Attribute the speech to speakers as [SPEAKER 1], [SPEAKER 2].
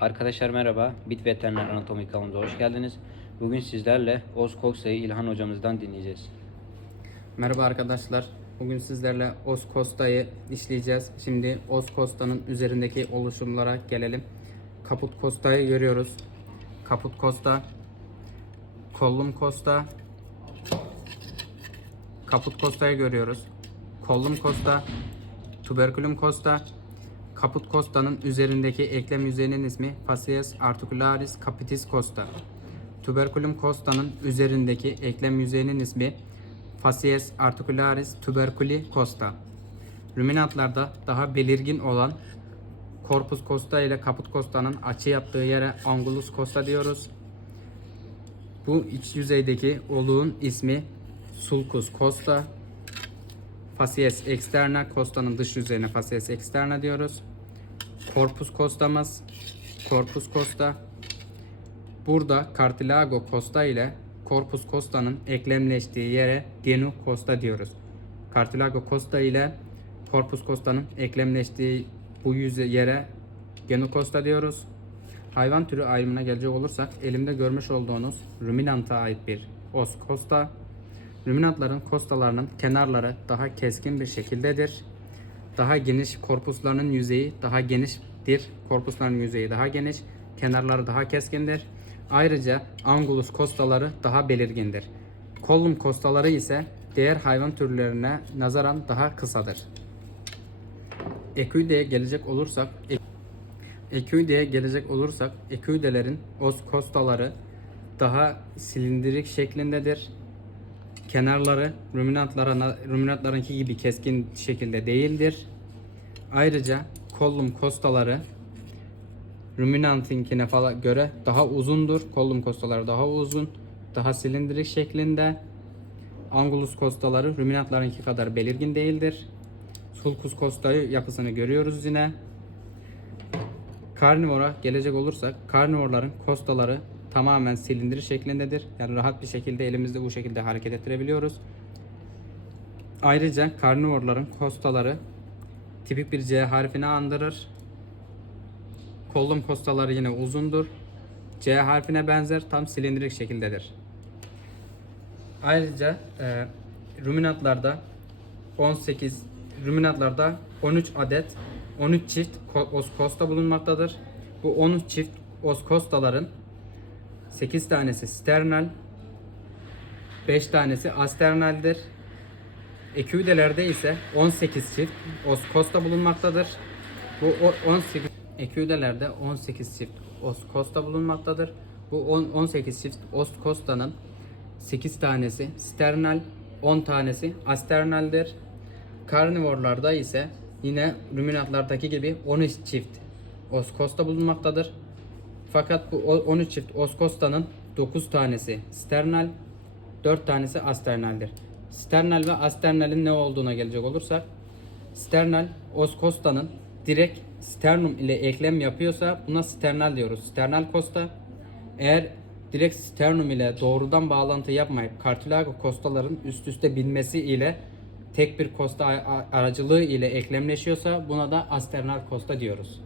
[SPEAKER 1] Arkadaşlar merhaba. Bit Veteriner Anatomi kanalımıza hoş geldiniz. Bugün sizlerle Oz Koksa'yı İlhan hocamızdan dinleyeceğiz.
[SPEAKER 2] Merhaba arkadaşlar. Bugün sizlerle Os Costa'yı işleyeceğiz. Şimdi Os Costa'nın üzerindeki oluşumlara gelelim. Kaput Costa'yı görüyoruz. Kaput Costa, Kollum Costa, Kaput Costa'yı görüyoruz. Kollum Costa, Tuberculum Costa, Kaput Costa'nın üzerindeki eklem yüzeyinin ismi Facies articularis capitis costa. Tuberculum costa'nın üzerindeki eklem yüzeyinin ismi Facies articularis tuberculi costa. Ruminantlarda daha belirgin olan Corpus costa ile Caput costa'nın açı yaptığı yere Angulus costa diyoruz. Bu iç yüzeydeki oluğun ismi Sulcus costa. Facies externa costa'nın dış yüzeyine facies externa diyoruz. Corpus costamız Corpus costa. Burada Cartilago costa ile Corpus costa'nın eklemleştiği yere Genu costa diyoruz. Cartilago costa ile Corpus costa'nın eklemleştiği bu yüze yere Genu costa diyoruz. Hayvan türü ayrımına gelecek olursak elimde görmüş olduğunuz ruminanta ait bir os costa. Ruminantların kostalarının kenarları daha keskin bir şekildedir. Daha geniş korpuslarının yüzeyi daha geniştir. Korpusların yüzeyi daha geniş, kenarları daha keskindir. Ayrıca angulus kostaları daha belirgindir. Kollum kostaları ise diğer hayvan türlerine nazaran daha kısadır. Eküideye gelecek olursak Eküideye gelecek olursak eküidelerin os kostaları daha silindirik şeklindedir. Kenarları ruminantlara ruminantlarınki gibi keskin şekilde değildir. Ayrıca kollum kostaları ruminantinkine falan göre daha uzundur. Kollum kostaları daha uzun, daha silindirik şeklinde. Angulus kostaları ruminantlarınki kadar belirgin değildir. Sulcus kostayı yapısını görüyoruz yine. Karnivora gelecek olursak karnivorların kostaları tamamen silindir şeklindedir. Yani rahat bir şekilde elimizde bu şekilde hareket ettirebiliyoruz. Ayrıca karnivorların kostaları tipik bir C harfini andırır. Kollum kostaları yine uzundur. C harfine benzer tam silindirik şekildedir. Ayrıca e, ruminatlarda 18 ruminatlarda 13 adet 13 çift ko- oskosta bulunmaktadır. Bu 13 çift oskostaların 8 tanesi sternal, 5 tanesi asternaldir. Eküdelerde ise 18 çift oskosta bulunmaktadır. Bu o- 18 eküdelerde 18 çift oskosta bulunmaktadır. Bu on- 18 çift oskostanın 8 tanesi sternal, 10 tanesi asternaldir. Karnivorlarda ise yine ruminatlardaki gibi 13 çift oskosta bulunmaktadır. Fakat bu o- 13 çift oskostanın 9 tanesi sternal, 4 tanesi asternaldir. Sternal ve asternalin ne olduğuna gelecek olursak sternal oskostanın direkt sternum ile eklem yapıyorsa buna sternal diyoruz. Sternal kosta. Eğer direkt sternum ile doğrudan bağlantı yapmayıp kartilago kostaların üst üste binmesi ile tek bir kosta aracılığı ile eklemleşiyorsa buna da asternal kosta diyoruz.